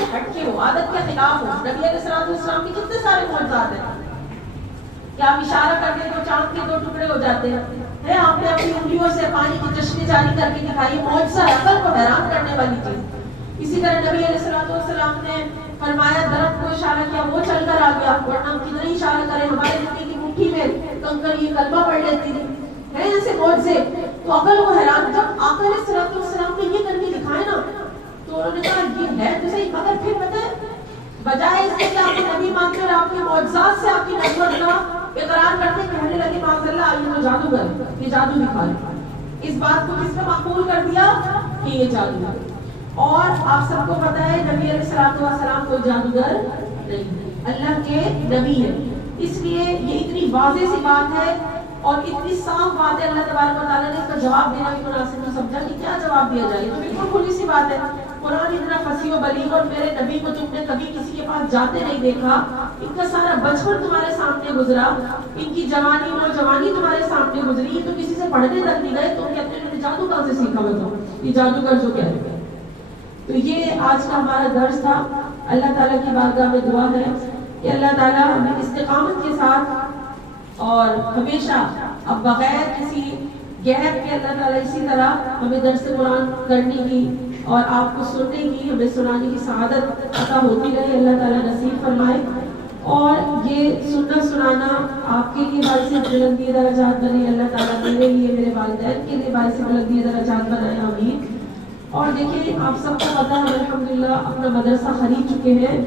سے ہٹ کے ہو، عادت کے خلاف ہو. نبی علیہ السلام کے کتنے سارے معجزات ہیں کہ آپ اشارہ کرتے تو چاند کے 2 ٹکڑے ہو جاتے ہیں. آپ نے اپنی انگلیوں سے پانی کی چشمے جاری کر کے دکھائی، معجزہ ہے، عقل کو حیران کرنے والی چیز. اسی طرح نبی علیہ السلام نے فرمایا درخت کو اشارہ کیا، وہ چل کر آ گیا، ورنہ ہم کتنے اشارہ کریں، ہمارے نبی کی مٹھی میں کنکر یہ کلمہ پڑھ لیتی تھی. ہے ایسے معجزے تو عقل کو حیران. جب آقا علیہ السلام نے یہ کر کے دکھائے نا تو انہوں نے کہا یہ ہے تو صحیح، مگر پھر پتہ ہے بجائے اس کے کہ آپ کے نبی مانتے اور آپ کے معجزات سے آپ کی نبوت کا اقرار کرتے، کہنے لگے معاذ اللہ یہ تو جادوگر ہے، یہ جادو دکھا رہا ہے. اس بات کو کس نے معقول کر دیا کہ یہ جادو ہے. اور آپ سب کو پتہ ہے نبی علیہ السلام کوئی جادوگر نہیں، اللہ کے نبی ہے. اس لیے یہ اتنی واضح سی بات ہے اور اتنی صاف بات ہے، اللہ تبارک و تعالیٰ نے اس کا جواب دینا بھی مناسب نہیں سمجھا کہ کیا جواب دیا جائے. تو بالکل کھلی سی بات ہے. قرآن اتنا فصیح و بلیغ، اور میرے نبی کو تم نے کبھی کسی کے پاس جاتے نہیں دیکھا، ان کا سارا بچپن تمہارے سامنے گزرا، ان کی جوانی نوجوانی تمہارے سامنے گزری، تو کسی سے پڑھنے تک نہیں گئے. تم کہتے ہیں جادو کہاں سے سیکھا بتاؤ، یہ جادوگر جو کہہ رہے ہیں. تو یہ آج کا ہمارا درس تھا. اللہ تعالیٰ کی بارگاہ میں دعا ہے کہ اللہ تعالیٰ ہمیں استقامت کے ساتھ اور ہمیشہ اب بغیر کسی گیپ کے اللہ تعالیٰ اسی طرح ہمیں درس قرآن کرنے کی اور آپ کو سننے کی، ہمیں سنانے کی سعادت عطا ہوتی رہے. اللہ تعالیٰ نصیب فرمائے. اور یہ سننا سنانا آپ کے لیے باعث بلندی درجات بنے. اللہ تعالیٰ میرے لیے، میرے والدین کے لیے باعث بلندی درجات بنائے. آمین. اور دیکھیں آپ سب کو پتہ ہے الحمدللہ اپنا مدرسہ خرید چکے ہیں.